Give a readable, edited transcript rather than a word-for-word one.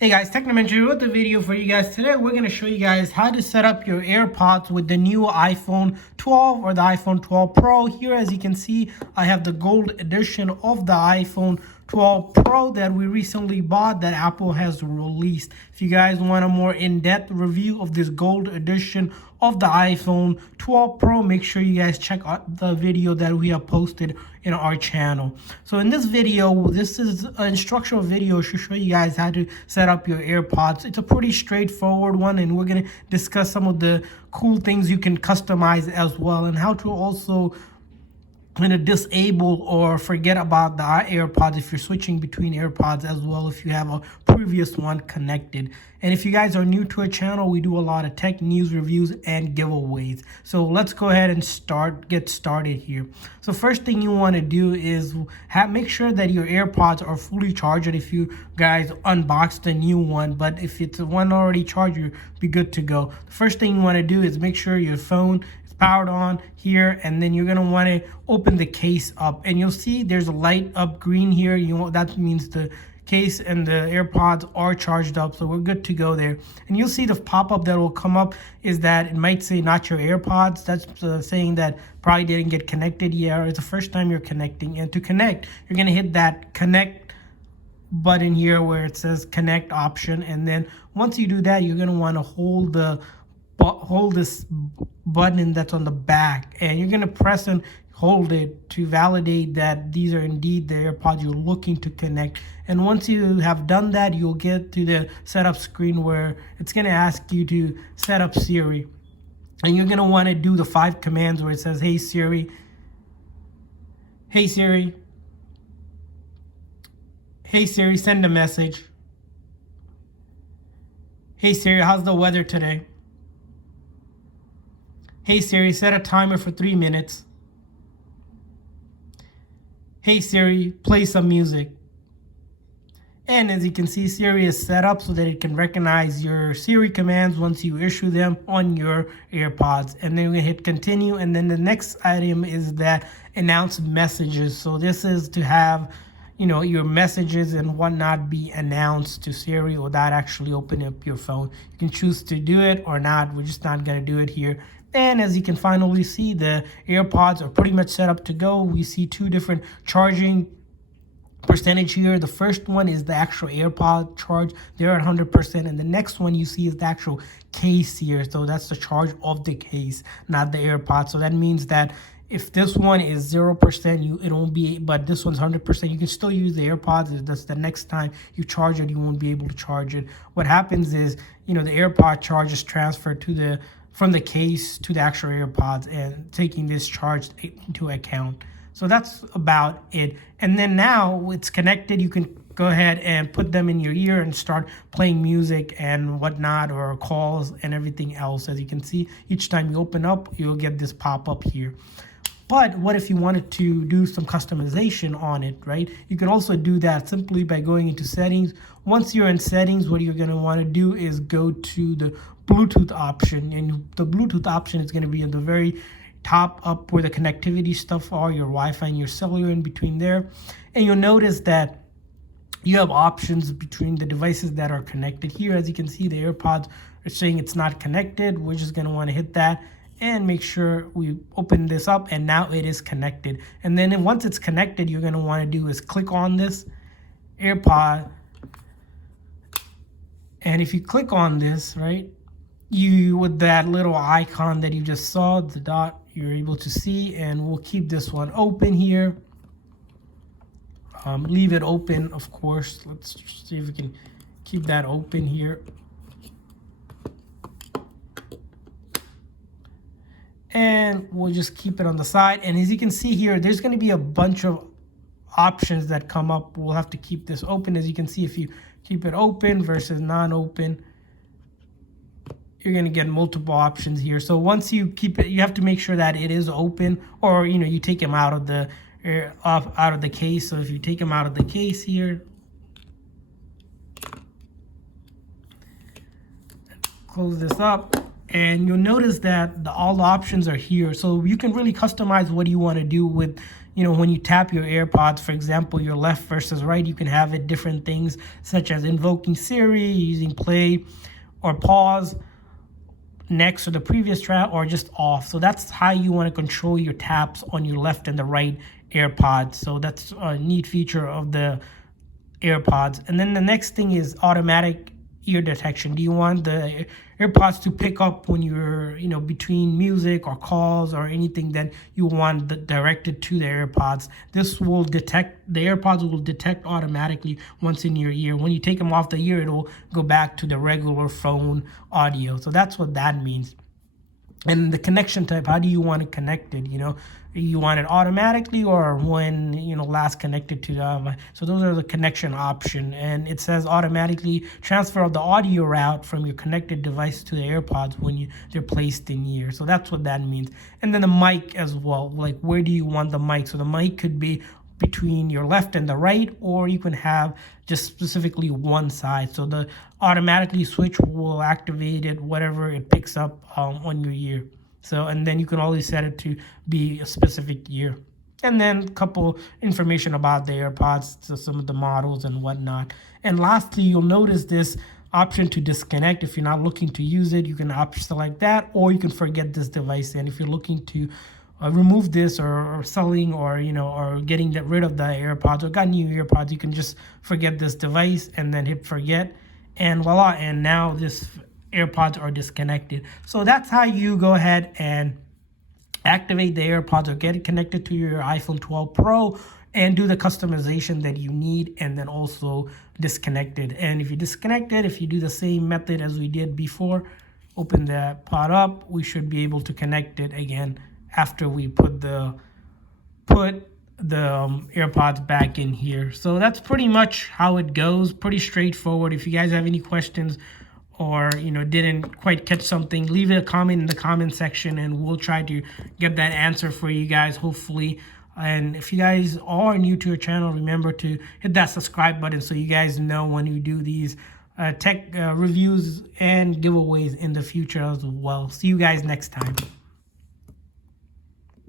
Hey guys, Technomentary with the video for you guys. Today we're going to show you guys how to set up your AirPods with the new iPhone 12 or the iPhone 12 Pro. Here, as you can see, I have the gold edition of the iPhone 12 Pro that we recently bought that Apple has released. If you guys want a more in-depth review of this gold edition of the iPhone 12 Pro, make sure you guys check out the video that we have posted in our channel. So in this video, this is an instructional video to show you guys how to set up your AirPods. It's a pretty straightforward one, and we're going to discuss some of the cool things you can customize as well, and how to also disable or forget about the AirPods if you're switching between AirPods as well, if you have a previous one connected. And if you guys are new to our channel, we do a lot of tech news, reviews, and giveaways. So let's go ahead and get started here. So first thing you want to do is make sure that your AirPods are fully charged if you guys unbox the new one. But if it's one already charged, you'll be good to go. The first thing you want to do is make sure your phone powered on here, and then you're going to want to open the case up, and you'll see there's a light up green here. That means the case and the AirPods are charged up, so we're good to go there. And you'll see the pop-up that will come up is that it might say not your AirPods. That's saying that probably didn't get connected yet, or it's the first time you're connecting. And to connect, you're going to hit that connect button here where it says connect option, and then once you do that, you're going to want to hold this button that's on the back, and you're going to press and hold it to validate that these are indeed the AirPods you're looking to connect. And once you have done that, you'll get to the setup screen where it's going to ask you to set up Siri, and you're going to want to do the 5 commands where it says hey Siri, hey Siri, hey Siri, send a message, hey Siri, how's the weather today, hey Siri, set a timer for 3 minutes. Hey Siri, play some music. And as you can see, Siri is set up so that it can recognize your Siri commands once you issue them on your AirPods. And then we hit continue, and then the next item is that announce messages. So this is to have your messages and whatnot be announced to Siri without actually opening up your phone. You can choose to do it or not. We're just not going to do it here. And as you can finally see, the AirPods are pretty much set up to go. We see 2 different charging percentage here. The first one is the actual AirPod charge. They're at 100%. And the next one you see is the actual case here. So that's the charge of the case, not the AirPod. So that means that if this one is 0%, it won't be, but this one's 100%, you can still use the AirPods. That's the next time you charge it, you won't be able to charge it. What happens is, the AirPod charge is transferred from the case to the actual AirPods, and taking this charge into account. So that's about it. And then now it's connected, you can go ahead and put them in your ear and start playing music and whatnot, or calls and everything else. As you can see, each time you open up, you'll get this pop-up here. But what if you wanted to do some customization on it, right? You can also do that simply by going into settings. Once you're in settings, what you're going to want to do is go to the Bluetooth option. And the Bluetooth option is going to be at the very top up where the connectivity stuff are, your Wi-Fi and your cellular in between there. And you'll notice that you have options between the devices that are connected here. As you can see, the AirPods are saying it's not connected. We're just going to want to hit that and make sure we open this up, and now it is connected. And then once it's connected, you're going to want to do is click on this AirPod, and if you click on this, right, with that little icon that you just saw, the dot, you're able to see, and we'll keep this one open here. Leave it open, of course. Let's see if we can keep that open here. And we'll just keep it on the side. And as you can see here, there's going to be a bunch of options that come up. We'll have to keep this open. As you can see, if you keep it open versus non-open, you're going to get multiple options here. So once you keep it, you have to make sure that it is open, or you take them out of the case. So if you take them out of the case here, close this up, and you'll notice that all the options are here. So you can really customize what you want to do with when you tap your AirPods, for example, your left versus right, you can have it different things such as invoking Siri, using play or pause next to the previous track, or just off. So that's how you want to control your taps on your left and the right AirPods. So that's a neat feature of the AirPods. And then the next thing is automatic ear detection. Do you want the AirPods to pick up when you're between music or calls or anything that you want directed to the AirPods? This will detect, the AirPods will detect automatically once in your ear. When you take them off the ear, it'll go back to the regular phone audio. So that's what that means. And the connection type, how do you want it connected? You want it automatically or when last connected to the so those are the connection option. And it says automatically transfer of the audio route from your connected device to the AirPods when they're placed in ear. So that's what that means. And then the mic as well, like where do you want the mic? So the mic could be between your left and the right, or you can have just specifically one side. So the automatically switch will activate it whatever it picks up on your ear. So, and then you can always set it to be a specific ear. And then a couple information about the AirPods, so some of the models and whatnot. And lastly, you'll notice this option to disconnect. If you're not looking to use it, you can select that, or you can forget this device. And if you're looking to remove this or selling or or getting rid of the AirPods or got new AirPods, you can just forget this device and then hit forget, and voila, and now this AirPods are disconnected. So that's how you go ahead and activate the AirPods or get it connected to your iPhone 12 Pro and do the customization that you need, and then also disconnect it. And if you disconnect it, if you do the same method as we did before, open the pod up, we should be able to connect it again after we put the AirPods back in here. So that's pretty much how it goes. Pretty straightforward. If you guys have any questions or didn't quite catch something, leave a comment in the comment section and we'll try to get that answer for you guys, hopefully. And if you guys are new to our channel, remember to hit that subscribe button so you guys know when we do these tech reviews and giveaways in the future as well. See you guys next time.